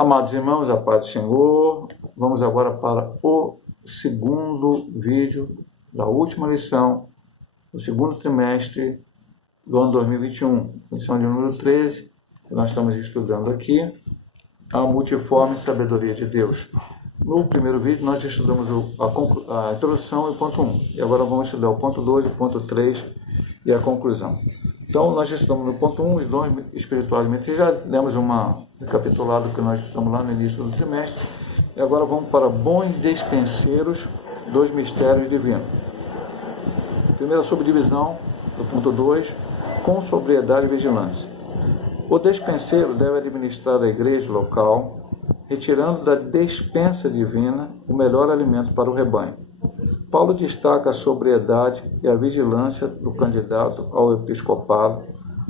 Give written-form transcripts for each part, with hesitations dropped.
Amados irmãos, a paz do Senhor, vamos agora para o segundo vídeo da última lição, do segundo trimestre do ano 2021, lição de número 13, que nós estamos estudando aqui, a multiforme sabedoria de Deus. No primeiro vídeo nós estudamos a introdução e o ponto 1, e agora vamos estudar o ponto 2, o ponto 3 e a conclusão. Então, nós estudamos no ponto 1, os dons espirituais e mentais, já demos uma recapitulada que nós estamos lá no início do trimestre, e agora vamos para bons despenseiros dos mistérios divinos. Primeira subdivisão do ponto 2, com sobriedade e vigilância. O despenseiro deve administrar a igreja local, retirando da despensa divina o melhor alimento para o rebanho. Paulo destaca a sobriedade e a vigilância do candidato ao episcopado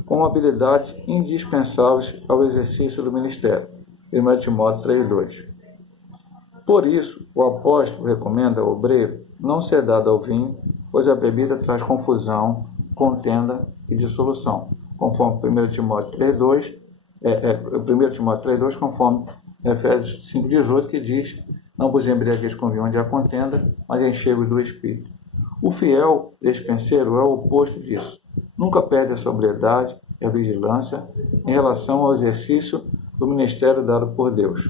como habilidades indispensáveis ao exercício do ministério. 1 Timóteo 3,2. Por isso, o apóstolo recomenda ao obreiro não ser dado ao vinho, pois a bebida traz confusão, contenda e dissolução, conforme 1 Timóteo 3,2, 1 Timóteo 3,2, conforme Efésios 5,18, que diz: não vos embriagueis com vinho onde há contenda, mas enchei-vos do Espírito. O fiel despenseiro é o oposto disso. Nunca perde a sobriedade e a vigilância em relação ao exercício do ministério dado por Deus.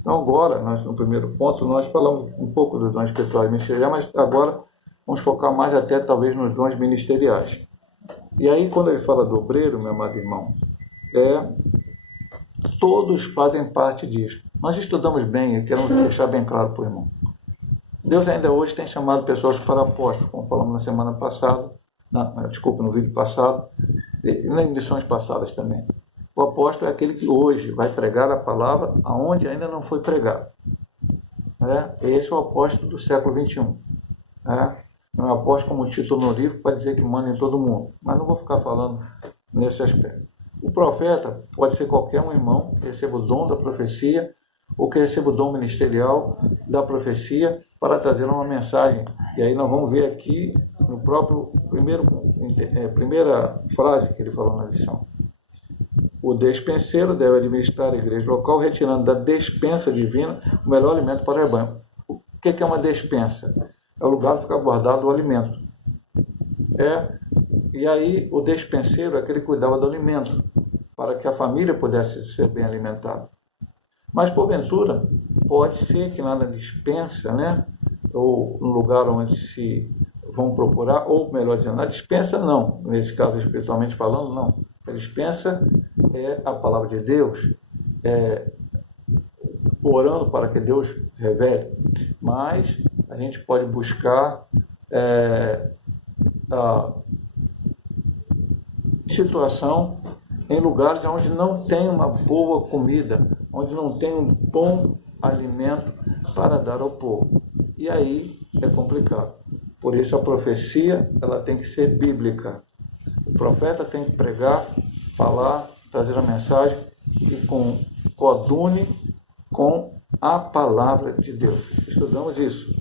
Então agora, no primeiro ponto, nós falamos um pouco dos dons espirituais e ministeriais, mas agora vamos focar mais até talvez nos dons ministeriais. E aí, quando ele fala do obreiro, meu amado irmão, todos fazem parte disso. Nós estudamos bem e queremos deixar bem claro para o irmão. Deus ainda hoje tem chamado pessoas para apóstolos, como falamos na semana passada, no vídeo passado, e nas lições passadas também. O apóstolo é aquele que hoje vai pregar a palavra aonde ainda não foi pregado. Esse é o apóstolo do século XXI. Não é apóstolo como título honorífico para dizer que manda em todo mundo, mas não vou ficar falando nesse aspecto. O profeta pode ser qualquer um irmão que receba o dom da profecia ou que receba o dom ministerial da profecia para trazer uma mensagem. E aí nós vamos ver aqui no próprio primeira frase que ele falou na lição. O despenseiro deve administrar a igreja local, retirando da despensa divina o melhor alimento para o rebanho. O que é uma despensa? É o lugar que fica guardado o alimento. E aí o despenseiro é aquele que cuidava do alimento, para que a família pudesse ser bem alimentada. Mas, porventura, pode ser que lá na despensa, ou no lugar onde se vão procurar, ou melhor dizendo, na despensa não, nesse caso espiritualmente falando, não. A despensa é a palavra de Deus, orando para que Deus revele. Mas a gente pode buscar a situação em lugares onde não tem uma boa comida, onde não tem um bom alimento para dar ao povo. E aí é complicado. Por isso a profecia ela tem que ser bíblica. O profeta tem que pregar, falar, trazer a mensagem e coadune com a palavra de Deus. Estudamos isso.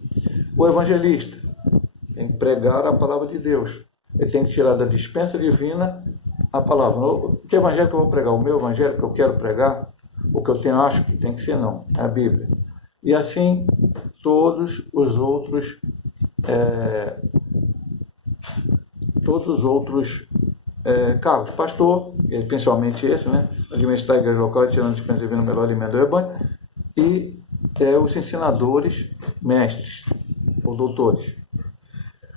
O evangelista tem que pregar a palavra de Deus. Ele tem que tirar da dispensa divina a palavra. Que evangelho que eu vou pregar? O meu evangelho que eu quero pregar? O que eu acho que tem que ser? Não. É a Bíblia. E assim, todos os outros cargos. Pastor, principalmente esse, administrar a igreja local, tirando a dispensa divina o melhor alimento do rebanho. E os ensinadores, mestres ou doutores.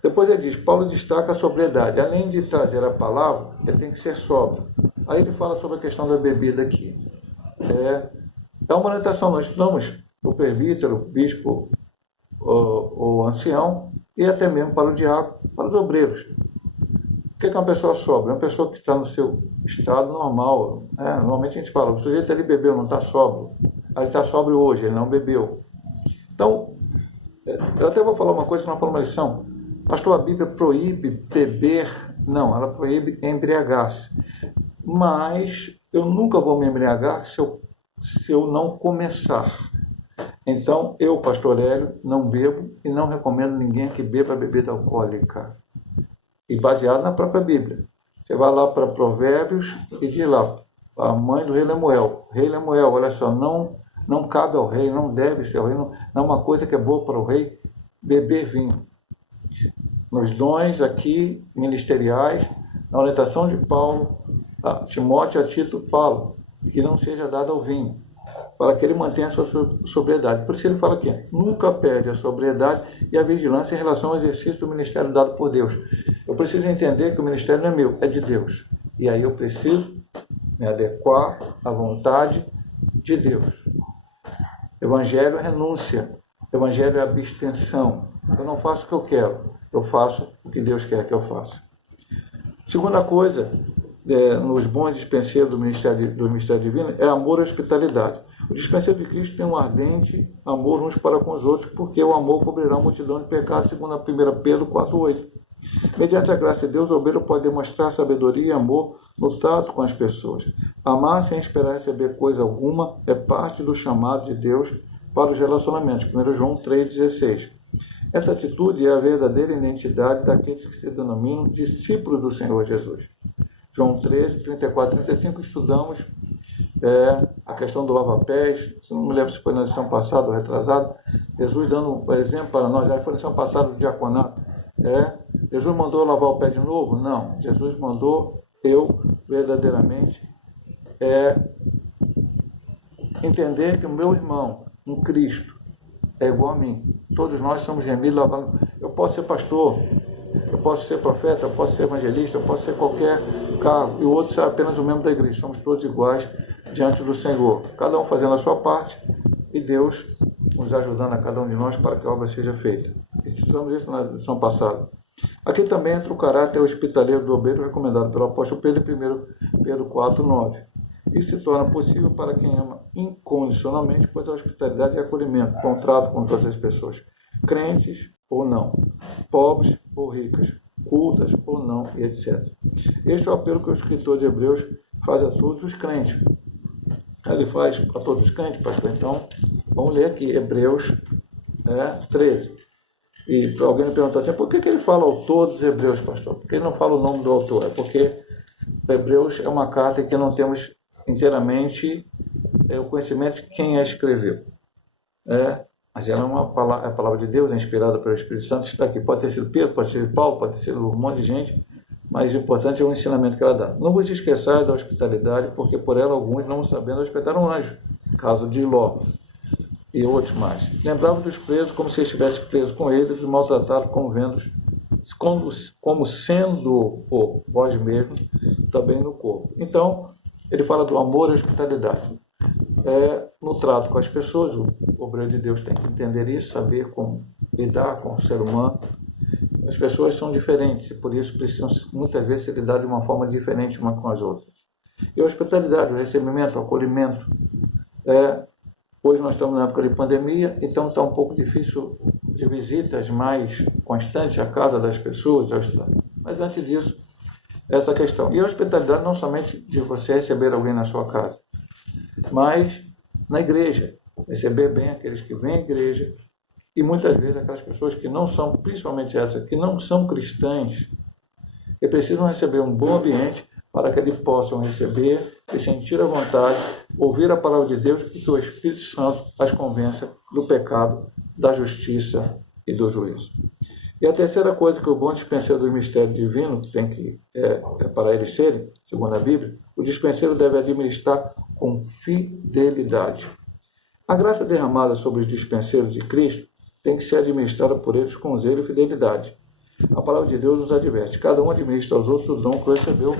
Depois ele diz, Paulo destaca a sobriedade. Além de trazer a palavra, ele tem que ser sóbrio. Aí ele fala sobre a questão da bebida aqui. É uma orientação, nós estudamos o presbítero, o bispo, o ancião, e até mesmo para o diácono, para os obreiros. O que é uma pessoa sóbria? É uma pessoa que está no seu estado normal. Normalmente a gente fala, o sujeito ali bebeu, não está sóbrio. Ele está sóbrio hoje, ele não bebeu. Então, eu até vou falar uma coisa que não foi uma lição. Pastor, a Bíblia proíbe beber? Não, ela proíbe embriagar-se. Mas eu nunca vou me embriagar se eu não começar. Então, eu, pastor Hélio, não bebo e não recomendo ninguém que beba bebida alcoólica. E baseado na própria Bíblia. Você vai lá para Provérbios e diz lá, a mãe do rei Lemuel. Rei Lemuel, olha só, não Não cabe ao rei, não deve ser ao rei, não é uma coisa que é boa para o rei beber vinho. Nos dons aqui ministeriais, na orientação de Paulo, a Timóteo e a Tito fala que não seja dado ao vinho, para que ele mantenha a sua sobriedade. Por isso ele fala aqui, nunca perde a sobriedade e a vigilância em relação ao exercício do ministério dado por Deus. Eu preciso entender que o ministério não é meu, é de Deus. E aí eu preciso me adequar à vontade de Deus. Evangelho é renúncia, evangelho é abstenção. Eu não faço o que eu quero, eu faço o que Deus quer que eu faça. Segunda coisa, nos bons dispenseiros do ministério divino, é amor e hospitalidade. O dispenseiro de Cristo tem um ardente amor uns para com os outros, porque o amor cobrirá a multidão de pecados, segundo a 1 Pedro 4,8. Mediante a graça de Deus, o obreiro pode demonstrar sabedoria e amor no trato com as pessoas. Amar sem esperar receber coisa alguma é parte do chamado de Deus para os relacionamentos. 1 João 3,16. Essa atitude é a verdadeira identidade daqueles que se denominam discípulos do Senhor Jesus. João 13, 34 e 35, estudamos a questão do lava-pés. Não me lembro se foi na lição passada ou retrasada. Jesus dando um exemplo para nós. Foi na lição passada do diaconato. Jesus mandou lavar o pé de novo? Não. Jesus mandou eu verdadeiramente entender que o meu irmão, em Cristo, é igual a mim. Todos nós somos remidos, lavando. Eu posso ser pastor, eu posso ser profeta, eu posso ser evangelista, eu posso ser qualquer cargo, e o outro será apenas um membro da igreja. Somos todos iguais diante do Senhor. Cada um fazendo a sua parte e Deus nos ajudando a cada um de nós para que a obra seja feita. Estudamos isso na lição passada. Aqui também entra o caráter hospitaleiro do obreiro recomendado pelo apóstolo Pedro em 1 Pedro 4,9. Isso se torna possível para quem ama incondicionalmente, pois a hospitalidade é acolhimento, contrato com todas as pessoas, crentes ou não, pobres ou ricas, cultas ou não, e etc. Este é o apelo que o escritor de Hebreus faz a todos os crentes. Ele faz a todos os crentes, pastor. Então, vamos ler aqui, Hebreus 13. E alguém me pergunta assim, por que ele fala autor dos Hebreus, pastor? Por que ele não fala o nome do autor? É porque Hebreus é uma carta que não temos inteiramente o conhecimento de quem a escreveu. Mas ela é a palavra de Deus, é inspirada pelo Espírito Santo, está aqui. Pode ter sido Pedro, pode ser Paulo, pode ser um monte de gente, mas o importante é o ensinamento que ela dá. Não vos esqueçais da hospitalidade, porque por ela alguns, não sabendo, hospitaram um anjo. Caso de Ló e outros mais. Lembrava dos presos como se estivesse preso com eles, dos maltratados como sendo vós mesmo também no corpo. Então, ele fala do amor e hospitalidade. No trato com as pessoas, o obreiro de Deus tem que entender isso, saber como lidar com o ser humano. As pessoas são diferentes e por isso precisam muitas vezes ser lidadas de uma forma diferente uma com as outras. E a hospitalidade, o recebimento, o acolhimento. Hoje nós estamos na época de pandemia, então está um pouco difícil de visitas mais constantes à casa das pessoas, mas antes disso, essa questão. E a hospitalidade não somente de você receber alguém na sua casa, mas na igreja, receber bem aqueles que vêm à igreja e muitas vezes aquelas pessoas que não são, principalmente essas, que não são cristãs, e precisam receber um bom ambiente para que eles possam receber, se sentir à vontade, ouvir a palavra de Deus e que o Espírito Santo as convença do pecado, da justiça e do juízo. E a terceira coisa que o bom dispenseiro do mistério divino tem que, para eles serem, segundo a Bíblia, o dispenseiro deve administrar com fidelidade. A graça derramada sobre os dispenseiros de Cristo tem que ser administrada por eles com zelo e fidelidade. A palavra de Deus nos adverte. Cada um administra aos outros o dom que recebeu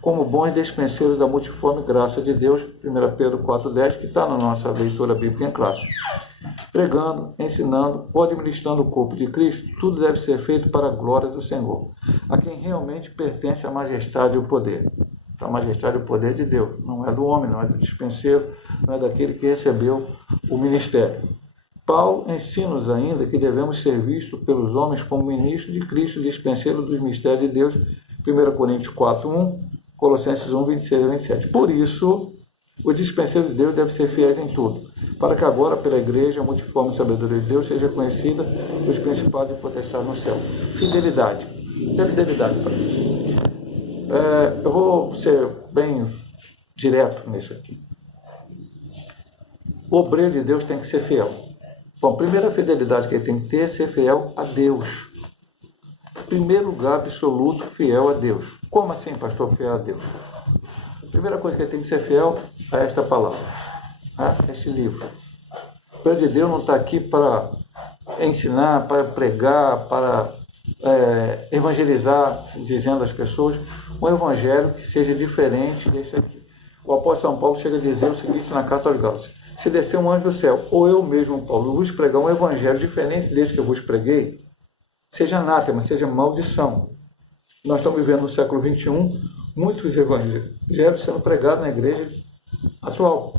como bons dispenseiros da multiforme graça de Deus, 1 Pedro 4,10, que está na nossa leitura bíblica em classe. Pregando, ensinando ou administrando o corpo de Cristo, tudo deve ser feito para a glória do Senhor, a quem realmente pertence a majestade e o poder. A majestade e o poder de Deus, não é do homem, não é do dispenseiro, não é daquele que recebeu o ministério. Paulo ensina-nos ainda que devemos ser vistos pelos homens como ministros de Cristo, dispenseiro dos mistérios de Deus, 1 Coríntios 4:1, Colossenses 1:26 a 27. Por isso, os dispenseiros de Deus devem ser fiéis em tudo, para que agora, pela igreja, a multiforme sabedoria de Deus seja conhecida dos principados e potestades no céu. Fidelidade. Fidelidade para isso. Eu vou ser bem direto nisso aqui. O obreiro de Deus tem que ser fiel. Bom, a primeira fidelidade que ele tem que ter é ser fiel a Deus. Primeiro lugar absoluto, fiel a Deus. Como assim, pastor, fiel a Deus? A primeira coisa que ele tem que ser fiel a esta palavra, a este livro. O obreiro de Deus não está aqui para ensinar, para pregar, para evangelizar, dizendo às pessoas um evangelho que seja diferente desse aqui. O apóstolo São Paulo chega a dizer o seguinte na carta aos Gálatas: se descer um anjo do céu, ou eu mesmo, Paulo, vos pregar um evangelho diferente desse que eu vos preguei, seja anátema, seja maldição. Nós estamos vivendo no século XXI muitos evangelhos sendo pregados na igreja atual.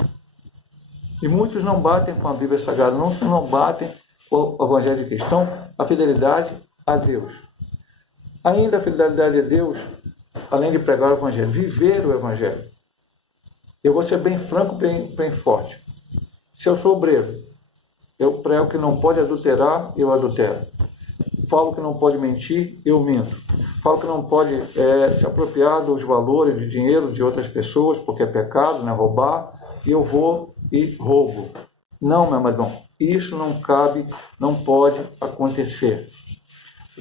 E muitos não batem com a Bíblia Sagrada, não batem com o evangelho de Cristo. Então, a fidelidade a Deus. Ainda a fidelidade a Deus, além de pregar o evangelho, viver o evangelho. Eu vou ser bem franco, bem forte. Se eu sou obreiro, eu prego que não pode adulterar, eu adultero. Falo que não pode mentir, eu minto. Falo que não pode se apropriar dos valores de dinheiro de outras pessoas, porque é pecado, né, roubar, e eu vou e roubo. Não, meu amado, isso não cabe, não pode acontecer.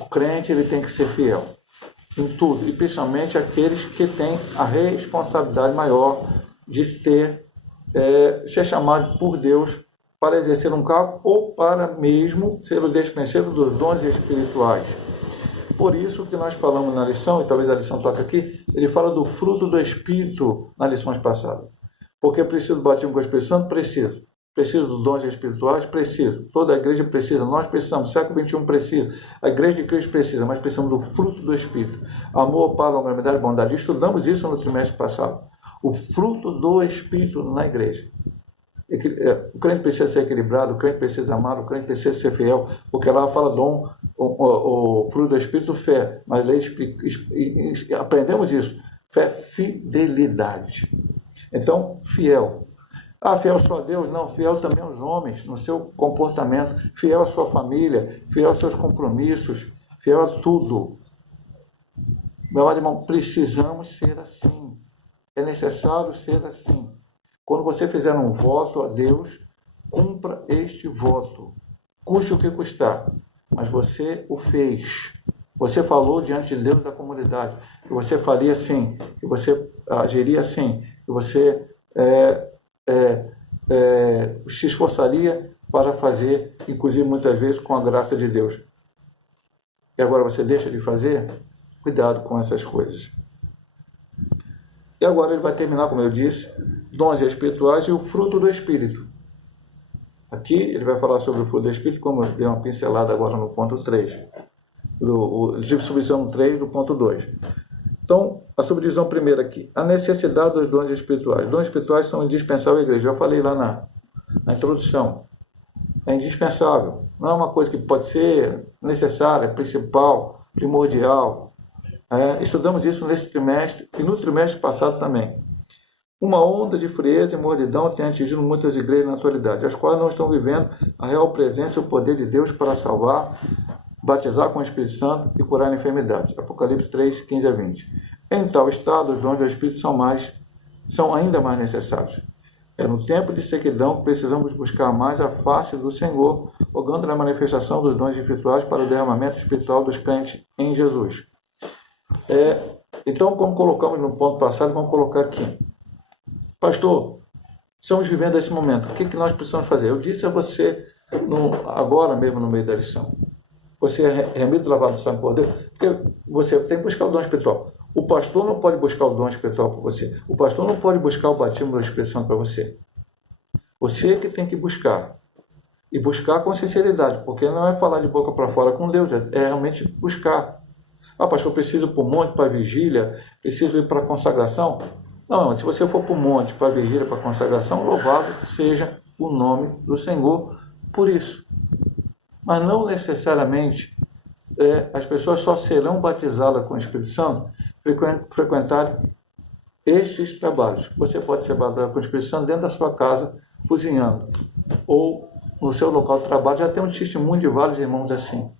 O crente ele tem que ser fiel em tudo, e principalmente aqueles que têm a responsabilidade maior de ser chamado por Deus para exercer um cargo ou para mesmo ser o despenseiro dos dons espirituais. Por isso que nós falamos na lição, e talvez a lição toque aqui, ele fala do fruto do Espírito nas lições passadas. Porque preciso do batismo com o Espírito Santo? Preciso. Preciso dos dons espirituais? Preciso. Toda a igreja precisa, nós precisamos, o século XXI precisa, a igreja de Cristo precisa, mas precisamos do fruto do Espírito. Amor, paz, longanimidade e bondade. Estudamos isso no trimestre passado. O fruto do Espírito na igreja. O crente precisa ser equilibrado, o crente precisa amar, o crente precisa ser fiel, porque lá fala dom, o fruto do Espírito, fé, mas aprendemos isso, fé, fidelidade. Então, fiel. Fiel só a Deus? Não, fiel também aos homens, no seu comportamento, fiel à sua família, fiel aos seus compromissos, fiel a tudo. Meu irmão, precisamos ser assim. É necessário ser assim. Quando você fizer um voto a Deus, cumpra este voto. Custe o que custar. Mas você o fez. Você falou diante de Deus da comunidade. Que você faria assim. Que você agiria assim. Que você se esforçaria para fazer, inclusive muitas vezes com a graça de Deus. E agora você deixa de fazer? Cuidado com essas coisas. E agora ele vai terminar, como eu disse, dons espirituais e o fruto do Espírito. Aqui ele vai falar sobre o fruto do Espírito, como eu dei uma pincelada agora no ponto 3. Subdivisão 3 do ponto 2. Então, a subdivisão primeira aqui. A necessidade dos dons espirituais. Dons espirituais são indispensáveis à igreja. Eu falei lá na introdução. É indispensável. Não é uma coisa que pode ser necessária, principal, primordial. Estudamos isso nesse trimestre e no trimestre passado também. Uma onda de frieza e mordidão tem atingido muitas igrejas na atualidade, as quais não estão vivendo a real presença e o poder de Deus para salvar, batizar com o Espírito Santo e curar a enfermidade. Apocalipse 3, 15 a 20. Em tal estado, os dons do Espírito são ainda mais necessários. É no tempo de sequidão que precisamos buscar mais a face do Senhor, rogando na manifestação dos dons espirituais para o derramamento espiritual dos crentes em Jesus. Então, como colocamos no ponto passado, vamos colocar aqui. Pastor, estamos vivendo esse momento. O que nós precisamos fazer? Eu disse a você, agora mesmo no meio da lição. Você é remido, lavado no sangue por Deus, porque você tem que buscar o dom espiritual. O pastor não pode buscar o dom espiritual para você. O pastor não pode buscar o batismo do Espírito Santo para você. Você que tem que buscar. E buscar com sinceridade, porque não é falar de boca para fora com Deus, é realmente buscar. Pastor, preciso ir para o monte para a vigília, preciso ir para a consagração. Não, se você for para o monte, para a vigília, para a consagração, louvado seja o nome do Senhor por isso. Mas não necessariamente as pessoas só serão batizadas com o Espírito Santo frequentarem estes trabalhos. Você pode ser batizado com o Espírito Santo dentro da sua casa, cozinhando. Ou no seu local de trabalho. Já tem um testemunho de vários irmãos assim.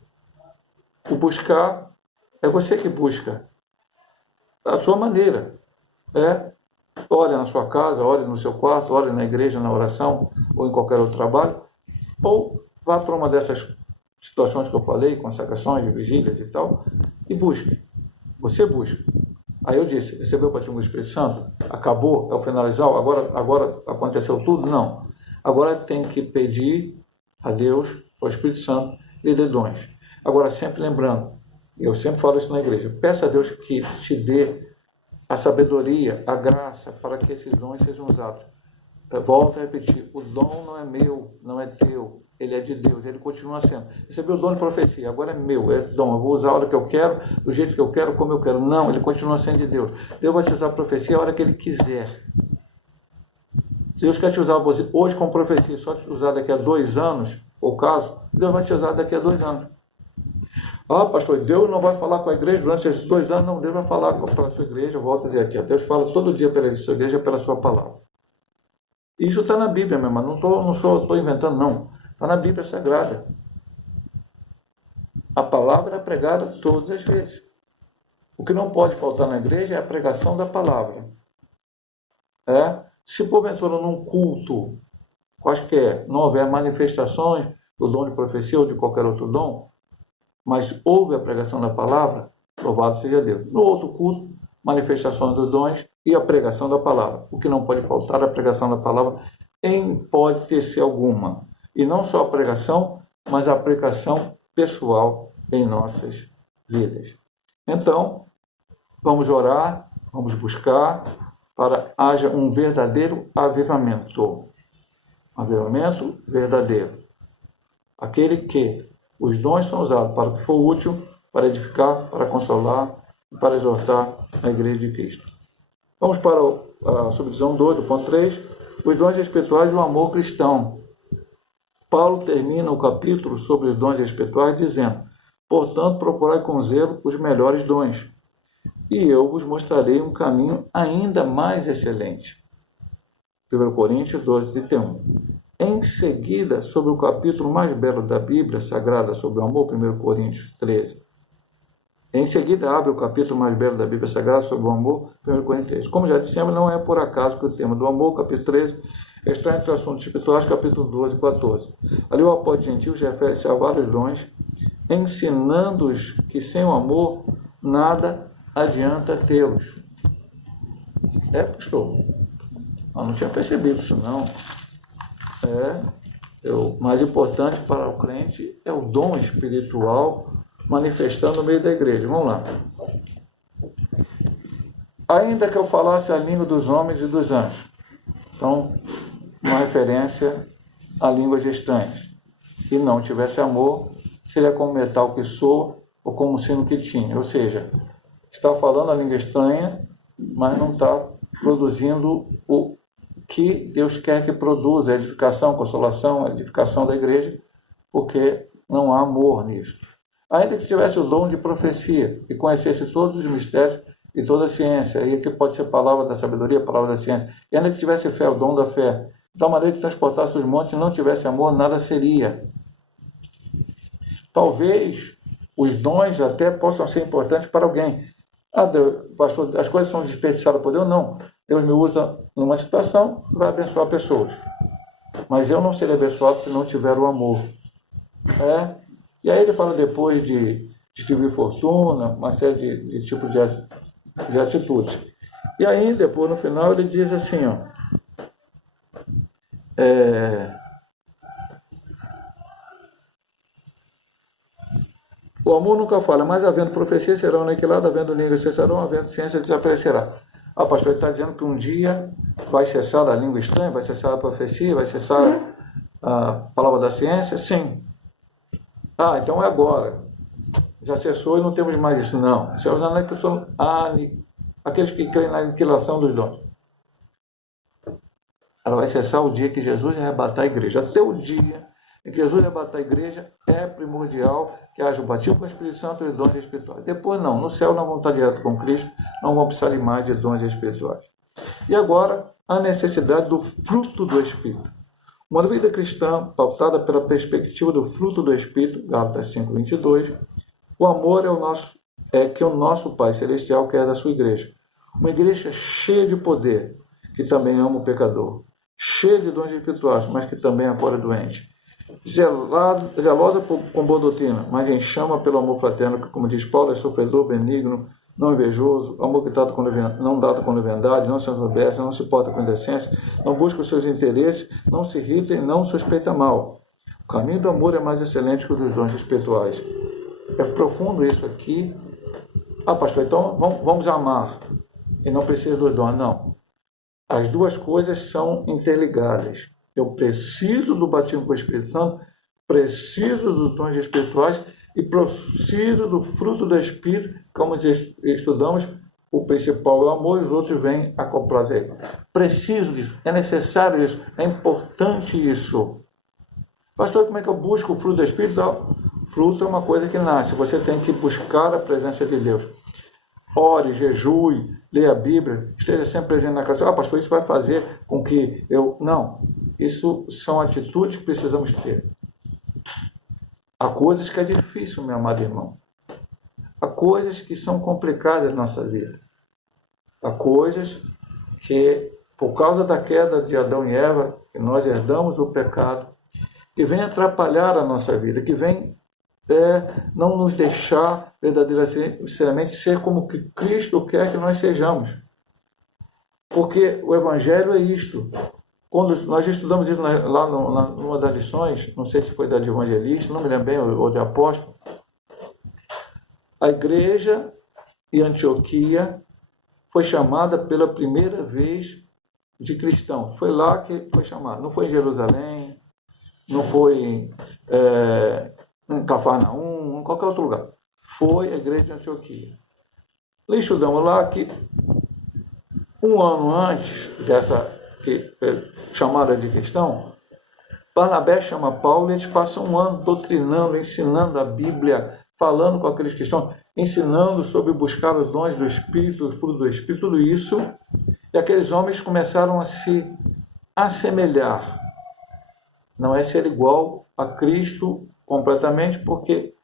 O buscar é você que busca. A sua maneira. ore na sua casa, ore no seu quarto, ore na igreja, na oração, ou em qualquer outro trabalho, ou vá para uma dessas situações que eu falei, consagrações, vigílias e tal, e busque. Você busca. Aí eu disse, recebeu o batismo do Espírito Santo? Acabou? É o finalizar? Agora aconteceu tudo? Não. Agora tem que pedir a Deus, ao Espírito Santo, lhe dê dons. Agora, sempre lembrando, eu sempre falo isso na igreja, peça a Deus que te dê a sabedoria, a graça, para que esses dons sejam usados. Volto a repetir, o dom não é meu, não é teu, ele é de Deus, ele continua sendo. Recebeu o dom de profecia, agora é meu, é dom, eu vou usar a hora que eu quero, do jeito que eu quero, como eu quero. Não, ele continua sendo de Deus. Deus vai te usar a profecia a hora que ele quiser. Se Deus quer te usar você hoje com profecia, só te usar daqui a 2 anos, ou caso, Deus vai te usar daqui a 2 anos. Ah, pastor, Deus não vai falar com a igreja durante esses 2 anos, não, Deus vai falar para a sua igreja, volta a dizer aqui, Deus fala todo dia pela sua igreja, pela sua palavra. Isso está na Bíblia, meu irmão, não estou inventando, não. Está na Bíblia Sagrada. A palavra é pregada todas as vezes. O que não pode faltar na igreja é a pregação da palavra. Se porventura num culto, quaisquer, não houver manifestações do dom de profecia ou de qualquer outro dom, mas houve a pregação da palavra, louvado seja Deus. No outro culto, manifestações dos dons e a pregação da palavra. O que não pode faltar é a pregação da palavra em hipótese alguma. E não só a pregação, mas a aplicação pessoal em nossas vidas. Então, vamos orar, vamos buscar para haja um verdadeiro avivamento. Avivamento verdadeiro. Aquele que os dons são usados para o que for útil, para edificar, para consolar, para exortar a Igreja de Cristo. Vamos para a subdivisão 2, do ponto 3, os dons espirituais e o amor cristão. Paulo termina o capítulo sobre os dons espirituais dizendo, portanto, procurai com zelo os melhores dons, e eu vos mostrarei um caminho ainda mais excelente. 1 Coríntios 12, 31. Em seguida, sobre o capítulo mais belo da Bíblia Sagrada sobre o amor, 1 Coríntios 13. Em seguida, abre o capítulo mais belo da Bíblia Sagrada sobre o amor, 1 Coríntios 13. Como já dissemos, não é por acaso que o tema do amor, capítulo 13, está entre os assuntos espirituais, capítulo 12 e 14. Ali o apóstolo gentil refere-se a vários dons, ensinando-os que sem o amor nada adianta tê-los. Pastor, eu não tinha percebido isso não. O mais importante para o crente é o dom espiritual manifestando no meio da igreja. Vamos lá. Ainda que eu falasse a língua dos homens e dos anjos. Então, uma referência a línguas estranhas. E não tivesse amor, seria como metal que soa ou como sino que tinha. Ou seja, está falando a língua estranha, mas não está produzindo o que Deus quer que produza, a edificação, a consolação, a edificação da igreja, porque não há amor nisto. Ainda que tivesse o dom de profecia e conhecesse todos os mistérios e toda a ciência, e aqui pode ser palavra da sabedoria, palavra da ciência, e ainda que tivesse fé, o dom da fé, de tal maneira que transportasse os montes e não tivesse amor, nada seria. Talvez os dons até possam ser importantes para alguém. Deus, pastor, as coisas são desperdiçadas por Deus? Não. Deus me usa numa situação, vai abençoar pessoas. Mas eu não serei abençoado se não tiver o amor. E aí ele fala depois de distribuir fortuna, uma série de tipos de atitudes. E aí, depois, no final, ele diz assim, o amor nunca falha, mas havendo profecia serão aniquiladas, havendo língua cessarão, havendo ciência desaparecerá. Pastor, ele está dizendo que um dia vai cessar a língua estranha, vai cessar a profecia, vai cessar a palavra da ciência? Sim. Então é agora. Já cessou e não temos mais isso. Não. Isso é os aqueles que creem na aniquilação dos dons. Ela vai cessar o dia que Jesus arrebatar a igreja. Até o dia em que Jesus arrebatar a igreja, é primordial que haja o batismo com o Espírito Santo e dons espirituais. Depois não. No céu não vão estar direto com Cristo, não vão precisar de mais de dons espirituais. E agora, a necessidade do fruto do Espírito. Uma vida cristã pautada pela perspectiva do fruto do Espírito, Gálatas 5:22, o amor que o nosso Pai Celestial quer da sua igreja. Uma igreja cheia de poder, que também ama o pecador. Cheia de dons espirituais, mas que também acolhe o doente. Zelosa com boa doutrina, mas em chama pelo amor fraterno, que, como diz Paulo, é sofredor, benigno, não invejoso, amor que não data com leviandade, não se ensoberbece, não se porta com indecência, não busca os seus interesses, não se irrita e não suspeita mal. O caminho do amor é mais excelente que o dos dons espirituais. É profundo isso aqui. Ah, pastor, então vamos amar e não precisa dos dons. Não. As duas coisas são interligadas. Eu preciso do batismo com o Espírito Santo, preciso dos dons espirituais e preciso do fruto do Espírito, como estudamos, o principal é o amor e os outros vêm acoplados a ele. Preciso disso, é necessário isso, é importante isso. Pastor, como é que eu busco o fruto do Espírito? Fruto é uma coisa que nasce, você tem que buscar a presença de Deus. Ore, jejue, leia a Bíblia, esteja sempre presente na casa. Pastor, isso vai fazer com que eu... Não, isso são atitudes que precisamos ter. Há coisas que é difícil, meu amado irmão. Há coisas que são complicadas na nossa vida. Há coisas que, por causa da queda de Adão e Eva, que nós herdamos o pecado, que vem atrapalhar a nossa vida, que vem não nos deixar verdadeiramente ser como que Cristo quer que nós sejamos. Porque o Evangelho é isto. Quando nós estudamos isso lá numa das lições, não sei se foi da de evangelista, não me lembro bem, ou de apóstolo, a igreja em Antioquia foi chamada pela primeira vez de cristãos. Foi lá que foi chamada. Não foi em Jerusalém, não foi em Cafarnaum, em qualquer outro lugar. Foi a igreja de Antioquia. Estudamos lá que um ano antes dessa chamada de cristão, Barnabé chama Paulo e eles passam um ano doutrinando, ensinando a Bíblia, falando com aqueles cristãos, ensinando sobre buscar os dons do Espírito, o fruto do Espírito, tudo isso. E aqueles homens começaram a se assemelhar. Não é ser igual a Cristo completamente, porque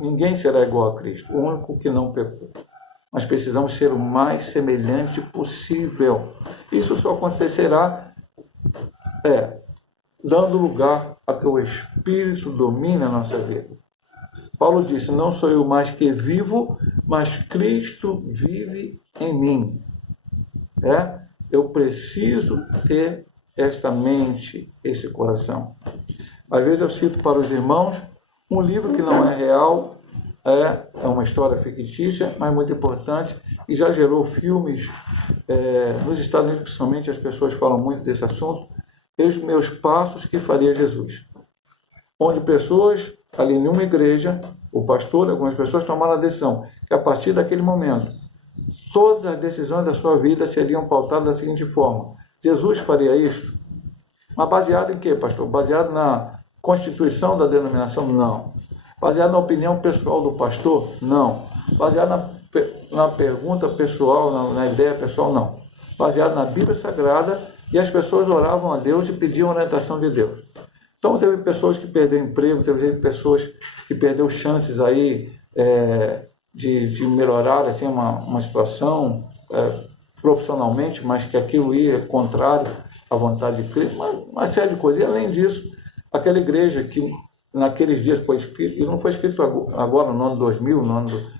ninguém será igual a Cristo, o único que não pecou. Mas precisamos ser o mais semelhante possível. Isso só acontecerá dando lugar a que o Espírito domine a nossa vida. Paulo disse, não sou eu mais que vivo, mas Cristo vive em mim. Eu preciso ter esta mente, esse coração. Às vezes eu cito para os irmãos um livro que não é real, é uma história fictícia, mas muito importante, e já gerou filmes nos Estados Unidos, principalmente as pessoas falam muito desse assunto, Os Meus Passos que Faria Jesus. Onde pessoas, ali em uma igreja, o pastor, algumas pessoas tomaram a decisão que a partir daquele momento, todas as decisões da sua vida seriam pautadas da seguinte forma: Jesus faria isto? Mas baseado em quê, pastor? Baseado na constituição da denominação? Não. Baseado na opinião pessoal do pastor? Não. Baseado na pergunta pessoal, na ideia pessoal? Não. Baseado na Bíblia Sagrada, e as pessoas oravam a Deus e pediam orientação de Deus. Então teve pessoas que perderam emprego, teve pessoas que perderam chances aí de melhorar assim, uma situação profissionalmente, mas que aquilo ia contrário à vontade de Cristo, uma série de coisas. E além disso, aquela igreja que naqueles dias foi escrito, e não foi escrito agora no ano 2000, no ano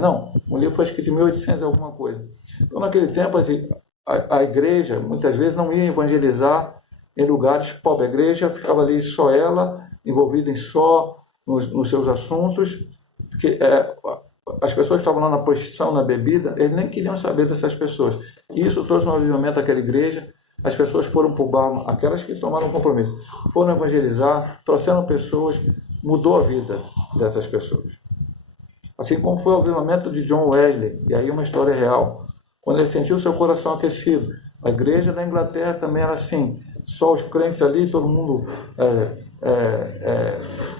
não, o livro foi escrito em 1800 alguma coisa. Então naquele tempo assim, a igreja muitas vezes não ia evangelizar em lugares pobres. A igreja ficava ali só ela, envolvida em só nos seus assuntos, que as pessoas que estavam lá na prostituição, na bebida, eles nem queriam saber dessas pessoas. E isso trouxe um avivamento àquela igreja. As pessoas foram para o bar, aquelas que tomaram compromisso, foram evangelizar, trouxeram pessoas, mudou a vida dessas pessoas. Assim como foi o avivamento de John Wesley, e aí uma história real. Quando ele sentiu seu coração aquecido, a igreja da Inglaterra também era assim, só os crentes ali, todo mundo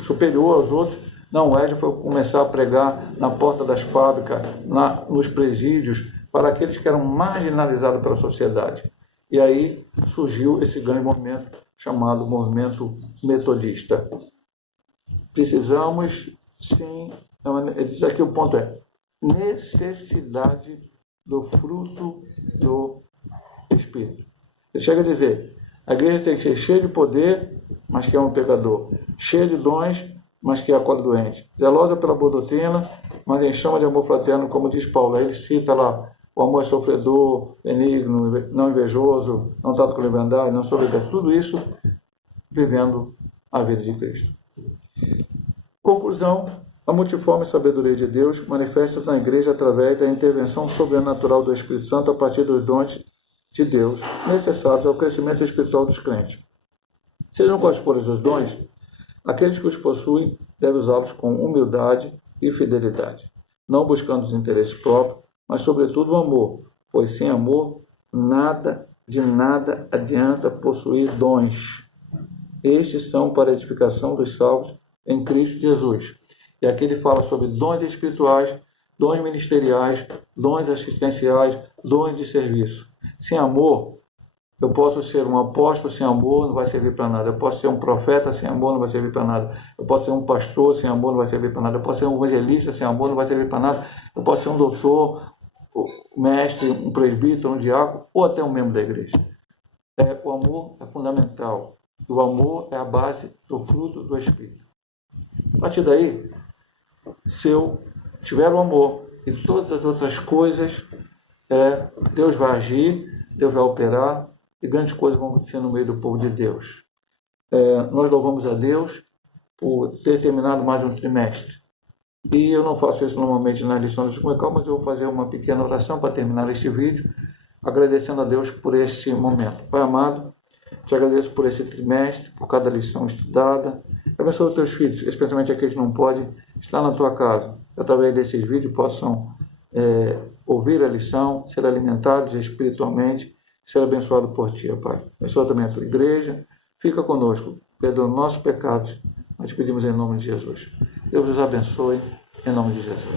superior aos outros. Não, Wesley foi começar a pregar na porta das fábricas, nos presídios, para aqueles que eram marginalizados pela sociedade. E aí surgiu esse grande movimento chamado movimento metodista. Precisamos, sim, diz aqui o ponto necessidade do fruto do Espírito. Ele chega a dizer, a igreja tem que ser cheia de poder, mas que é um pecador. Cheia de dons, mas que acolhe doente. Zelosa pela boa doutrina, mas em chama de amor fraterno, como diz Paulo. Aí ele cita lá, o amor é sofredor, benigno, não invejoso, não trata com leviandade, não soberbo. Tudo isso vivendo a vida de Cristo. Conclusão, a multiforme sabedoria de Deus manifesta-se na igreja através da intervenção sobrenatural do Espírito Santo a partir dos dons de Deus necessários ao crescimento espiritual dos crentes. Sejam quais forem os dons, aqueles que os possuem devem usá-los com humildade e fidelidade, não buscando os interesses próprios, mas sobretudo o amor, pois sem amor de nada adianta possuir dons. Estes são para a edificação dos salvos em Cristo Jesus. E aqui ele fala sobre dons espirituais, dons ministeriais, dons assistenciais, dons de serviço. Sem amor, eu posso ser um apóstolo sem amor, não vai servir para nada. Eu posso ser um profeta sem amor, não vai servir para nada. Eu posso ser um pastor sem amor, não vai servir para nada. Eu posso ser um evangelista sem amor, não vai servir para nada. Eu posso ser um doutor, um mestre, um presbítero, um diácono, ou até um membro da igreja. O amor é fundamental. O amor é a base do fruto do Espírito. A partir daí, se eu tiver o amor e todas as outras coisas, Deus vai agir, Deus vai operar e grandes coisas vão acontecer no meio do povo de Deus. Nós louvamos a Deus por ter terminado mais um trimestre. E eu não faço isso normalmente na lição de Comecal, mas eu vou fazer uma pequena oração para terminar este vídeo, agradecendo a Deus por este momento. Pai amado, te agradeço por esse trimestre, por cada lição estudada. Abençoa os teus filhos, especialmente aqueles que não podem estar na tua casa. Através desses vídeos possam ouvir a lição, ser alimentados espiritualmente, ser abençoados por ti, Pai. Abençoa também a tua igreja. Fica conosco, perdoa nossos pecados. Nós te pedimos em nome de Jesus. Deus os abençoe, em nome de Jesus.